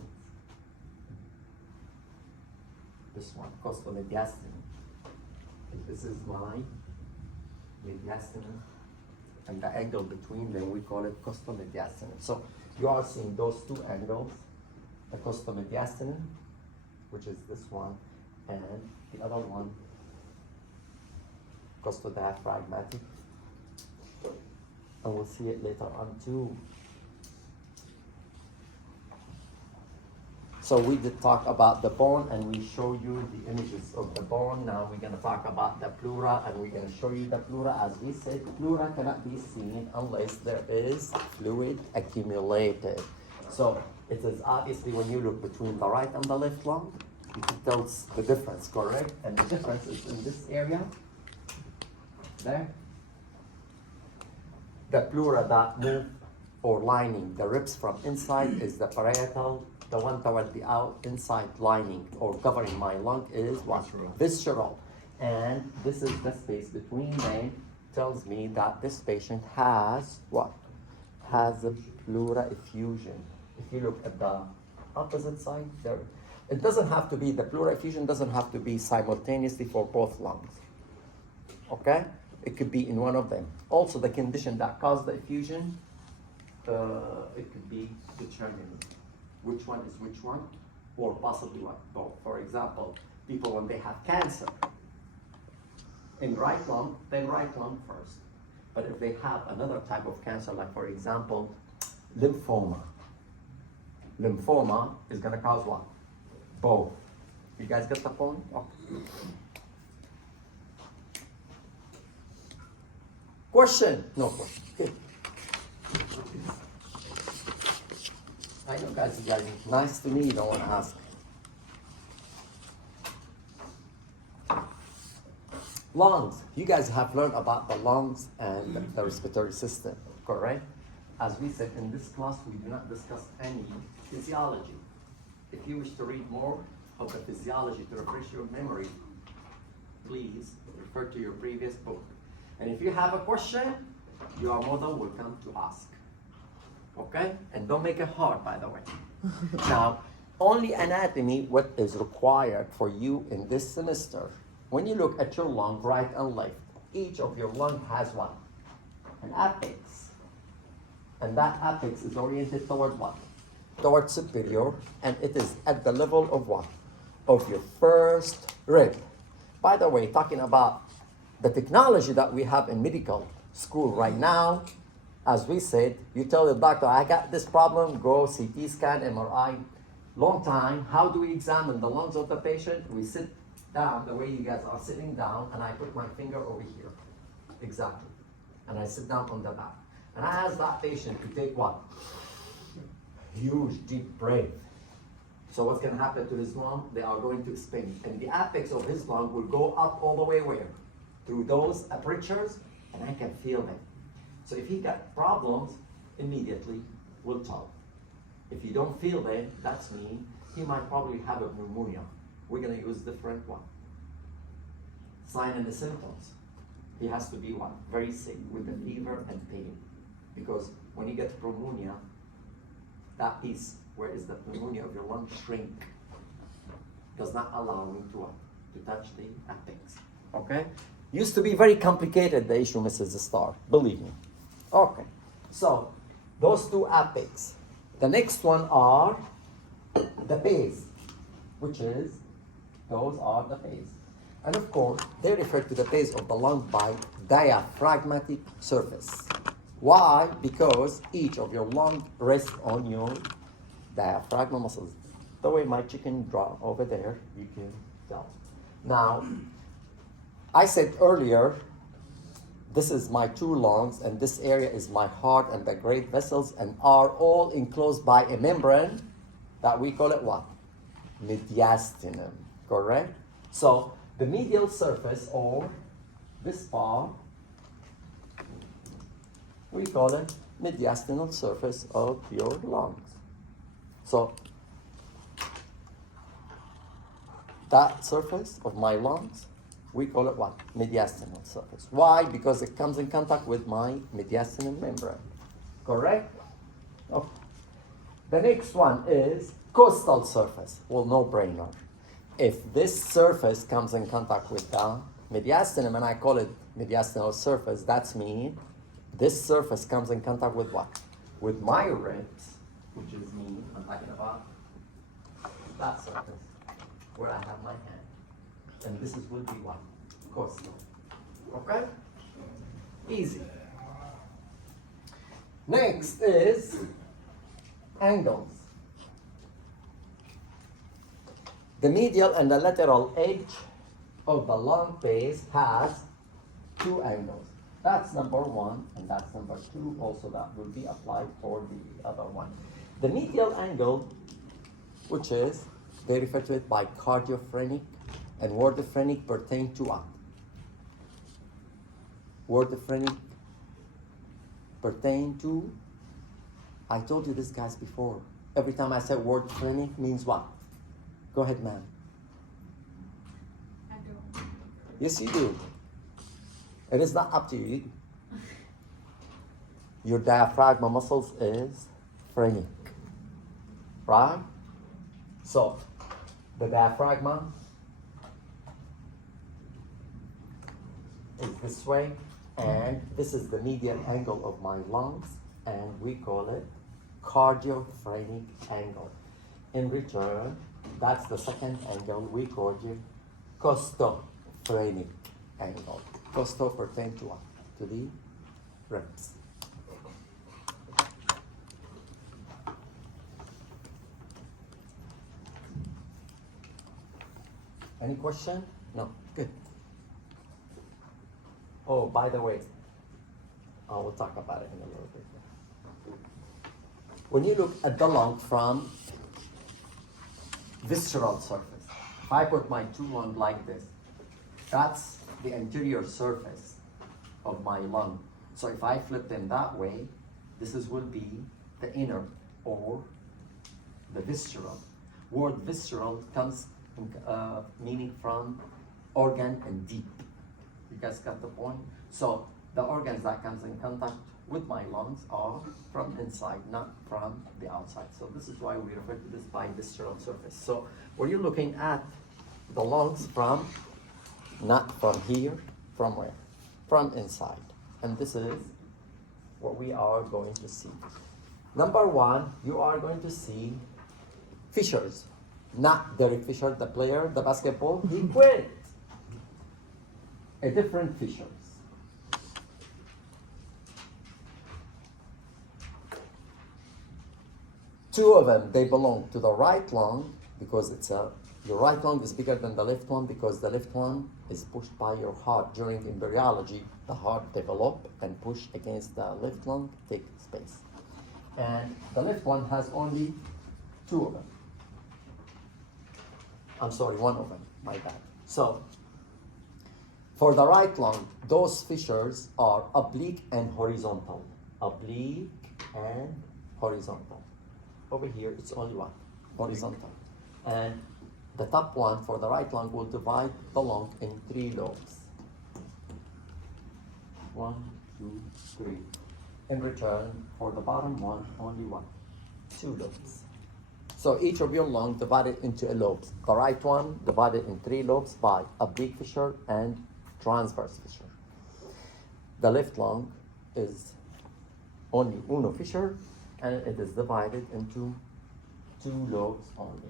this one, costomediastinum. This is my mediastinum, and the angle between them, we call it costomediastinum. So you are seeing those two angles, the costomediastinum, which is this one, and the other one, costodiaphragmatic. And we'll see it later on too. So we did talk about the bone and we show you the images of the bone. Now we're gonna talk about the pleura and we're gonna show you the pleura. As we said, pleura cannot be seen unless there is fluid accumulated. So it is obviously when you look between the right and the left lung, it tells the difference, correct? And the difference is in this area, there. The pleura that move or lining the ribs from inside is the parietal. The one toward the inside lining or covering my lung is what? Visceral. And this is the space between them, tells me that this patient has what? Has a pleura effusion. If you look at the opposite side there, it doesn't have to be, the pleura effusion doesn't have to be simultaneously for both lungs. Okay? It could be in one of them. Also, the condition that caused the effusion, it could be determined. Which one is which one, or possibly what, both. For example, people when they have cancer in right lung, then right lung first. But if they have another type of cancer, like for example, lymphoma is gonna cause what? Both. You guys get the point? Okay. Question? No question. Good. I know guys, you guys are nice to me, you don't want to ask. Lungs. You guys have learned about the lungs and the respiratory system, correct? As we said in this class, we do not discuss any physiology. If you wish to read more of the physiology to refresh your memory, please refer to your previous book. And if you have a question, you are more than welcome to ask. Okay? And don't make it hard, by the way. Now, only anatomy, what is required for you in this semester. When you look at your lung, right and left, each of your lung has what? An apex. And that apex is oriented toward what? Toward superior, and it is at the level of what? Of your first rib. By the way, talking about the technology that we have in medical school right now, as we said, you tell the doctor, I got this problem, go CT scan, MRI, long time. How do we examine the lungs of the patient? We sit down the way you guys are sitting down, and I put my finger over here, exactly. And I sit down on the back. And I ask that patient to take what? Huge deep breath. So what's gonna happen to his lung? They are going to expand. And the apex of his lung will go up all the way where? Through those apertures, and I can feel them. So if he got problems, immediately we'll talk. If you don't feel that, that's me, he might probably have a pneumonia. We're gonna use different one. Sign and the symptoms. He has to be what? Very sick with a fever and pain. Because when you get pneumonia, that piece where is the pneumonia of your lung shrink. Does not allow me to what? To touch the apex. Okay? Used to be very complicated, the issue, Mrs. Star, believe me. Okay, so those two apex. The next one are the base. which is, those are the phase. And of course, they refer to the phase of the lung by diaphragmatic surface. Why? Because each of your lung rests on your diaphragma muscles. The way my chicken draw over there, you can tell. Now, I said earlier, this is my two lungs, and this area is my heart and the great vessels, and are all enclosed by a membrane that we call it what? Mediastinum, correct? So, the medial surface, or this part, we call it mediastinal surface of your lungs. So, that surface of my lungs, we call it what? Mediastinal surface. Why? Because it comes in contact with my mediastinal membrane. Correct? Okay. The next one is costal surface. Well, no brainer. If this surface comes in contact with the mediastinum, and I call it mediastinal surface, that's mean this surface comes in contact with what? With my ribs, which is me, I'm talking about that surface where I have my hand. And this will be what? Costal. Okay? Easy. Next is angles. The medial and the lateral edge of the lung face has two angles. That's number one, and that's number two. Also, that will be applied for the other one. The medial angle, which is, they refer to it by cardiophrenic, and wordophrenic pertain to what? Wordophrenic pertain to, I told you this, guys, before. Every time I say wordophrenic means what? Go ahead, ma'am. I don't. Yes, you do. It is not up to you. Your diaphragma muscles is phrenic, right? So, the diaphragma is this way, and this is the medial angle of my lungs, and we call it cardiophrenic angle. In return, that's the second angle, we call it costophrenic angle. Costo pertains to what? To the ribs. Any question? No? Good. Oh, by the way, we'll talk about it in a little bit. When you look at the lung from visceral surface, if I put my two lungs like this, that's the anterior surface of my lung. So if I flip them that way, will be the inner or the visceral. Word visceral comes meaning from organ and deep. You guys got the point? So the organs that comes in contact with my lungs are from inside, not from the outside. So this is why we refer to this by visceral surface. So when you're looking at the lungs from, not from here, from where? From inside. And this is what we are going to see. Number one, you are going to see fissures. Not Derek Fisher, the player, the basketball, he quit. A different fissures. Two of them, they belong to the right lung because your right lung is bigger than the left one because the left one is pushed by your heart. During embryology, the heart develop and push against the left lung, take space. And the left one has only two of them. I'm sorry, one of them, my bad. So, for the right lung, those fissures are oblique and horizontal. Oblique and horizontal. Over here, it's only one, horizontal. And the top one for the right lung will divide the lung in 3 lobes. 1, 2, 3. In return, for the bottom one, only one, 2 lobes. So each of your lungs divided into a lobes. The right one divided in 3 lobes by oblique fissure and transverse fissure. The left lung is only uno fissure, and it is divided into 2 lobes only.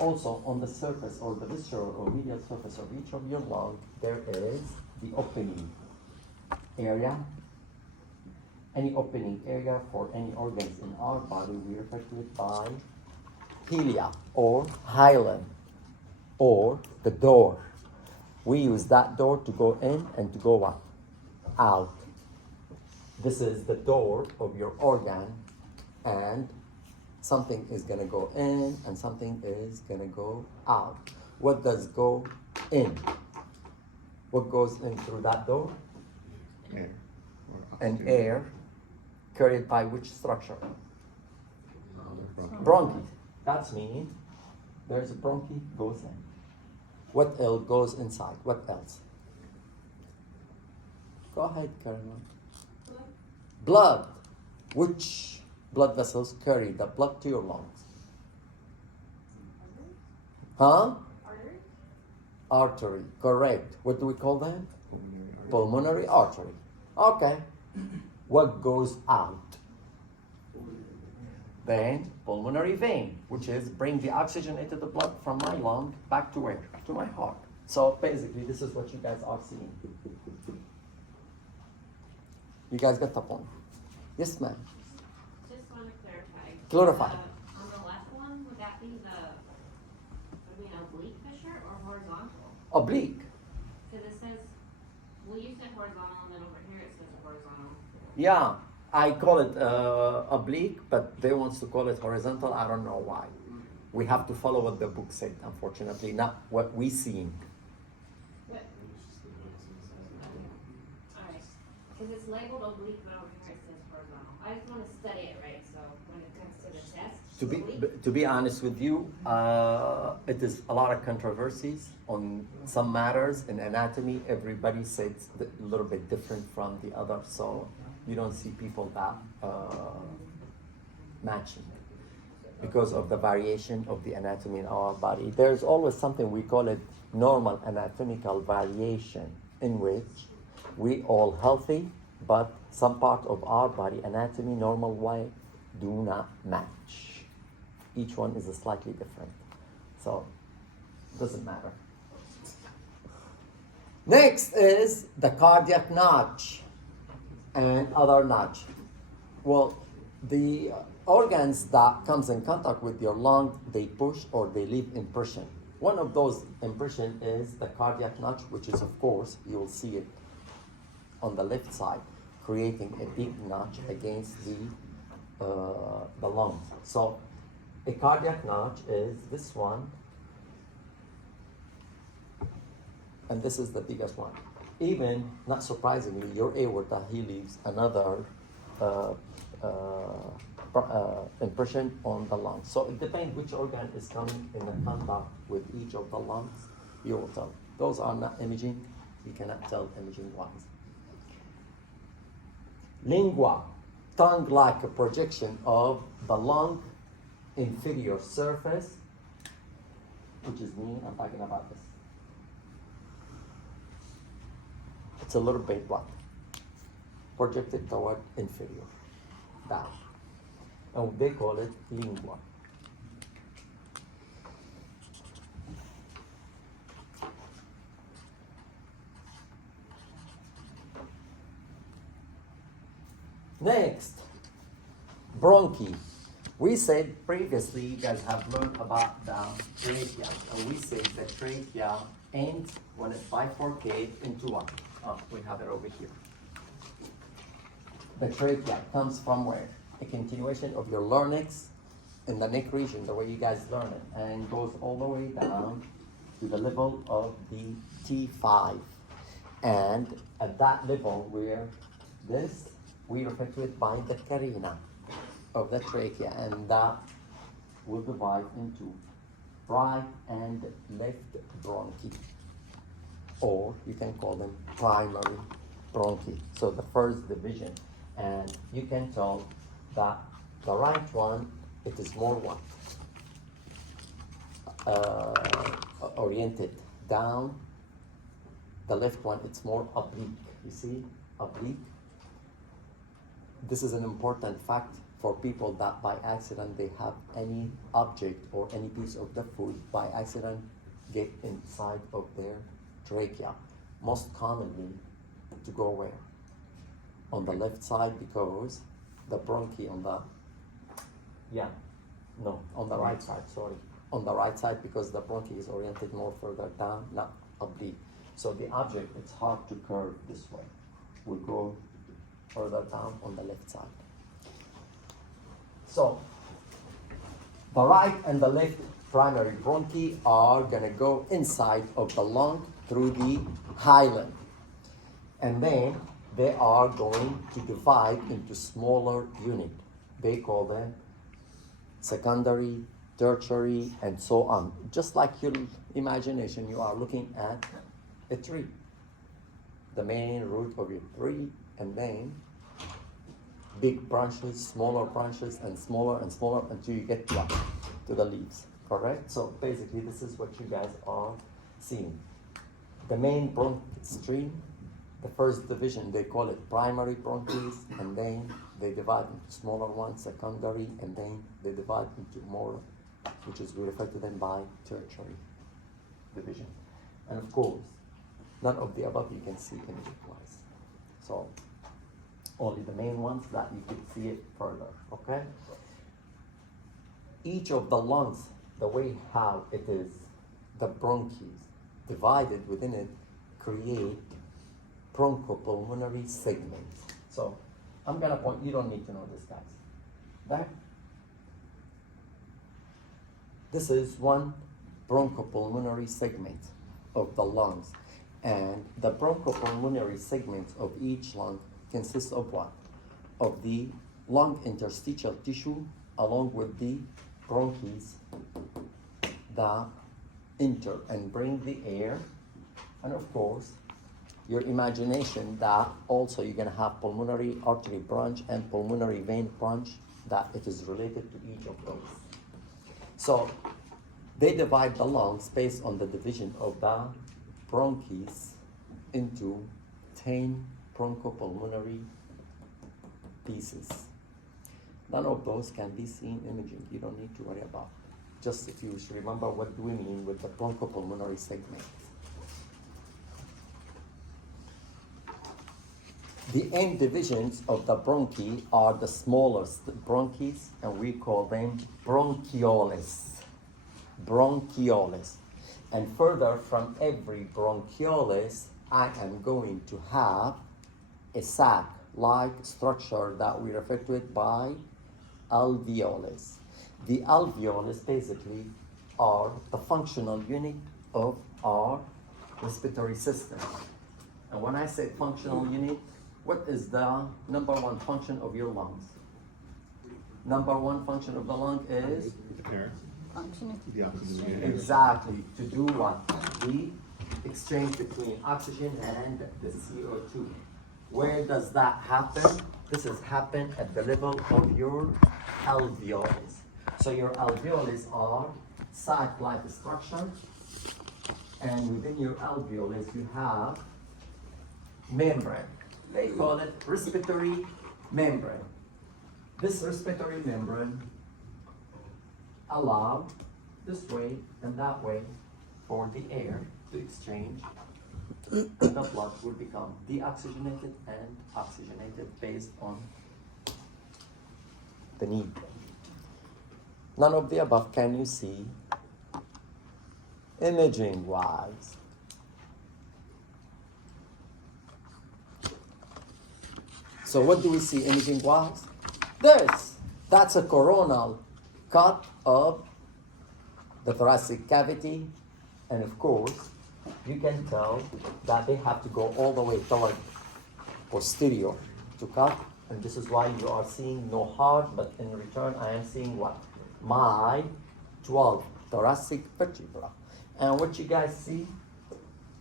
Also, on the surface or the visceral or medial surface of each of your lung, there is the opening area. Any opening area for any organs in our body, we refer to it by helia or hilum or the door. We use that door to go in and to go what? Out. This is the door of your organ, and something is going to go in and something is going to go out. What does go in? What goes in through that door? Air. And air carried by which structure? Bronchi. Bronchi. That's mean there's a bronchi goes in. What else goes inside? What else? Go ahead, Caroline. Blood. Which blood vessels carry the blood to your lungs? Huh? Artery. Correct. What do we call them? Pulmonary artery. Okay. What goes out? Vein, pulmonary vein, which is bring the oxygenated blood from my lung back to where? To my heart. So basically, this is what you guys are seeing. You guys got the point? Yes, ma'am. Just want to clarify. Clarify. On the left one, would that be an oblique fissure or horizontal? Oblique. Because it says, well, you said horizontal, and then over here it says horizontal. Yeah, I call it oblique, but they want to call it horizontal. I don't know why. We have to follow what the book said, unfortunately, not what we seen. What? Alright, because it's labeled oblique, but over here it says horizontal. I just want to study it right, so when it comes to the test. To be honest with you, it is a lot of controversies on some matters in anatomy. Everybody says a little bit different from the other, so you don't see people that matching because of the variation of the anatomy in our body. There's always something we call it normal anatomical variation, in which we all healthy, but some part of our body anatomy normal way do not match. Each one is slightly different, so it doesn't matter. Next is the cardiac notch and other notch. Well, the organs that comes in contact with your lung, they push or they leave impression. One of those impression is the cardiac notch, which is, of course, you will see it on the left side, creating a big notch against the lungs. So a cardiac notch is this one, and this is the biggest one. Even, not surprisingly, your aorta, he leaves another impression on the lungs. So it depends which organ is coming in the contact with each of the lungs, you will tell. Those are not imaging, you cannot tell imaging wise. Lingua, tongue-like projection of the lung inferior surface, which is me, I'm talking about this. It's a little bit what? Projected toward inferior, down. And they call it lingua. Next, bronchi. We said previously, you guys have learned about the trachea, and we said the trachea ends when it bifurcates into what? Oh, we have it over here. The trachea comes from where? A continuation of your larynx in the neck region, the way you guys learn it, and goes all the way down to the level of the T5. And at that level, where this, we refer to it by the carina of the trachea, and that will divide into right and left bronchi, or you can call them primary bronchi. So the first division, and you can tell that the right one, it is more what? Oriented down. The left one, it's more oblique. You see, oblique. This is an important fact for people that by accident they have any object or any piece of the food by accident get inside of their trachea. Most commonly to go where? On the left side, because the bronchi on the, on the right side, sorry. On the right side, because the bronchi is oriented more further down, not oblique. So the object, it's hard to curve this way. Will go further down on the left side. So the right and the left primary bronchi are gonna go inside of the lung through the hilum. And then they are going to divide into smaller units. They call them secondary, tertiary, and so on. Just like your imagination, you are looking at a tree. The main root of your tree, and then big branches, smaller branches, and smaller until you get to the leaves, correct? So basically this is what you guys are seeing. The main bronch stream, the first division, they call it primary bronchus, and then they divide into smaller ones, secondary, and then they divide into more, which is we refer to them by tertiary division. And of course, none of the above you can see image-wise. So only the main ones that you could see it further, okay? Each of the lungs, the way how it is, the bronchus divided within it, create bronchopulmonary segments. So I'm gonna point, you don't need to know this, guys. That this is one bronchopulmonary segment of the lungs, and the bronchopulmonary segments of each lung consists of what? Of the lung interstitial tissue along with the bronchus that enter and bring the air, and of course your imagination that also you're going to have pulmonary artery branch and pulmonary vein branch, that it is related to each of those. So they divide the lungs based on the division of the bronchus into 10 bronchopulmonary pieces. None of those can be seen imaging. You don't need to worry about it. Just if you should remember what do we mean with the bronchopulmonary segment. The end divisions of the bronchi are the smallest bronchus, and we call them bronchioles. Bronchioles. And further from every bronchioles, I am going to have a sac-like structure that we refer to it by alveolus. The alveolus basically are the functional unit of our respiratory system. And when I say functional unit, what is the number one function of your lungs? Number one function of the lung is? Exactly. To do what? The exchange between oxygen and the CO2. Where does that happen? This is happen at the level of your alveolus. So your alveolus are sac-like structure, and within your alveolus you have membrane. They call it respiratory membrane. This respiratory membrane allow this way and that way for the air to exchange, and the blood will become deoxygenated and oxygenated based on the need. None of the above can you see imaging wise. So what do we see imaging wise? That's a coronal cut of the thoracic cavity, and of course you can tell that they have to go all the way toward posterior to cut, and this is why you are seeing no heart, but in return I am seeing what? My 12 thoracic vertebra. And what you guys see,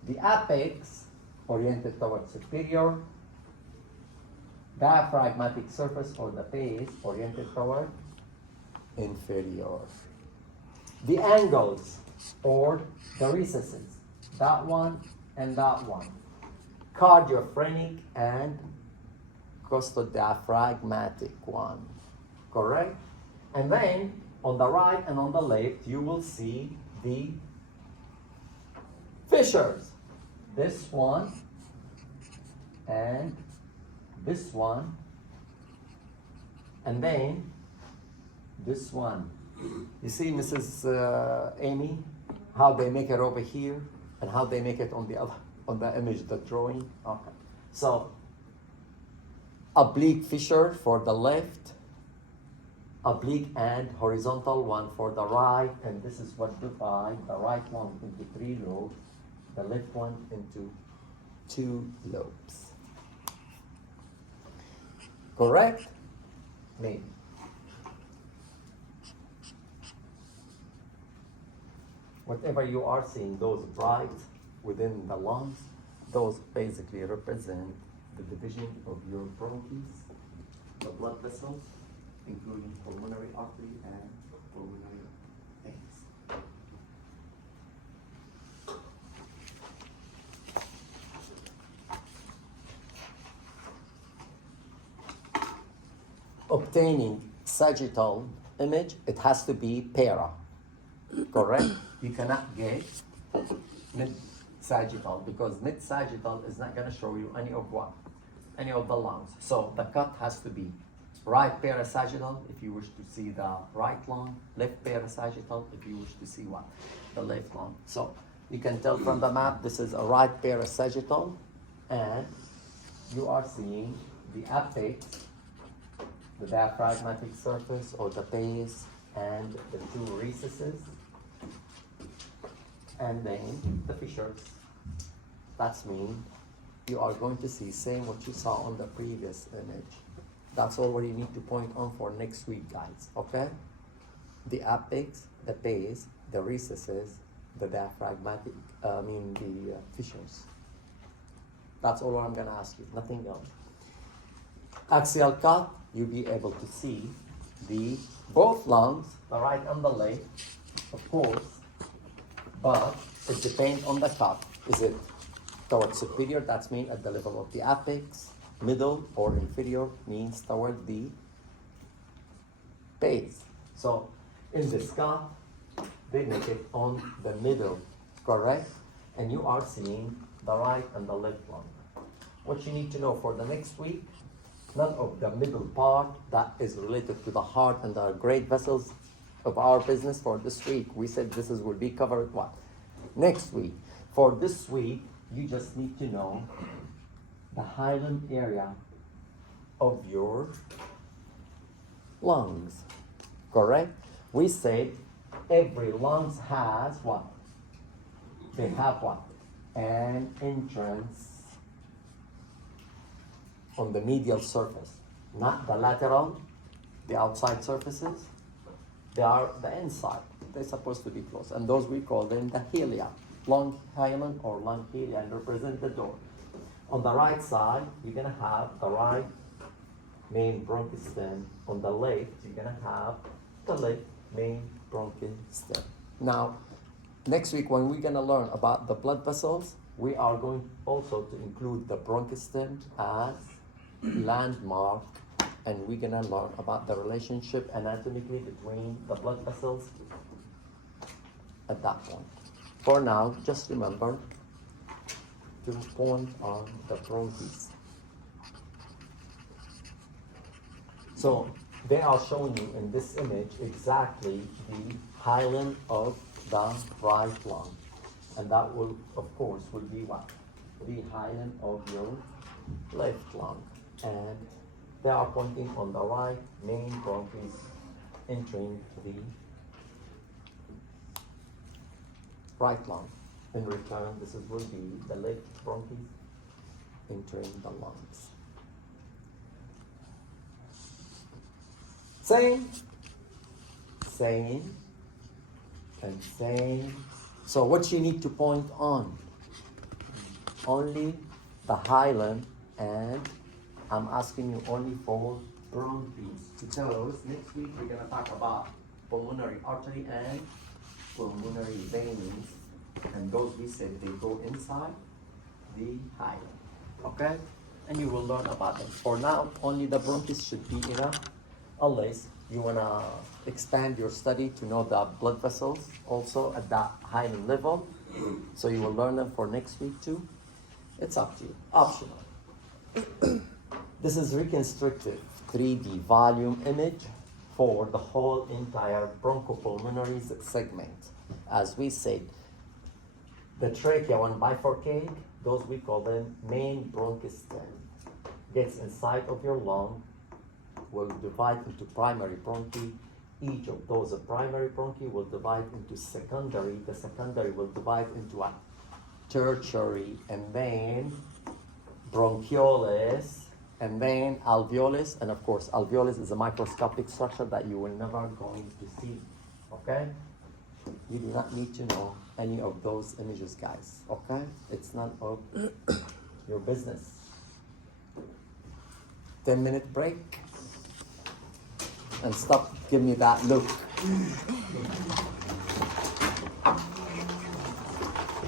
the apex oriented toward superior, diaphragmatic surface or the base oriented toward inferior. The angles or the recesses, that one and that one, cardiophrenic and costodiaphragmatic one. correct? And then on the right and on the left, you will see the fissures. This one and this one, and then this one. You see, Mrs. Amy, how they make it over here and how they make it on the other, on the image, the drawing. Okay. So oblique fissure for the left, oblique and horizontal one for the right, and this is what divide the right one into 3 lobes, the left one into 2 lobes. Correct? Maybe. Whatever you are seeing, those bright within the lungs, those basically represent the division of your bronchus, the blood vessels, including pulmonary artery and pulmonary veins. Obtaining sagittal image, it has to be para, correct? You cannot get mid-sagittal because mid-sagittal is not going to show you any of what? Any of the lungs. So the cut has to be right parasagittal if you wish to see the right lung, left parasagittal if you wish to see what? The left lung. So you can tell from the map this is a right parasagittal, and you are seeing the apex, the diaphragmatic surface or the base, and the 2 recesses, and then the fissures. That's mean you are going to see same what you saw on the previous image. That's all what you need to point on for next week, guys, okay? The apex, the base, the recesses, the diaphragmatic, the fissures. That's all I'm gonna ask you, nothing else. Axial cut, you'll be able to see the both lungs, the right and the left, of course, but it depends on the cut. Is it towards superior, that's mean at the level of the apex, middle or inferior means toward the base. So in this cut, they make it on the middle, correct? And you are seeing the right and the left lung. What you need to know for the next week, none of the middle part that is related to the heart and the great vessels of our business for this week. We said this will be covered what? Next week. For this week, you just need to know the hilum area of your lungs, correct? We said every lungs has what? They have what? An entrance on the medial surface, not the lateral, the outside surfaces. They are the inside. They're supposed to be close. And those we call them the helia, lung hilum or lung helia, and represent the door. On the right side, you're gonna have the right main bronchial stem. On the left, you're gonna have the left main bronchial stem. Now, next week when we're gonna learn about the blood vessels, we are going also to include the bronchial stem as landmark, and we're gonna learn about the relationship anatomically between the blood vessels at that point. For now, just remember to point on the bronchus. So they are showing you in this image exactly the hilum of the right lung, and that will, of course, will be what? The hilum of your left lung. And they are pointing on the right main bronchus entering the right lung. In return, will be the left bronchus entering the lungs. Same, and same. So what you need to point on? Only the hilum, and I'm asking you only for bronchus. Because next week we're gonna talk about pulmonary artery and pulmonary veins, and those we said they go inside the hilum. Okay? And you will learn about them. For now, only the bronchus should be enough, unless You wanna expand your study to know the blood vessels also at that high level, so you will learn them for next week too. It's up to you, optional. This is reconstructive 3D volume image for the whole entire bronchopulmonary segment. As we said, the trachea, when bifurcate, those we call them main bronchostem, gets inside of your lung, will divide into primary bronchi. Each of those primary bronchi will divide into secondary. The secondary will divide into a tertiary, and then bronchioles, and then alveolus, and of course alveolus is a microscopic structure that you will never going to see, okay? You do not need to know any of those images, guys, okay? It's none of your business. 10-minute break, and stop, give me that look.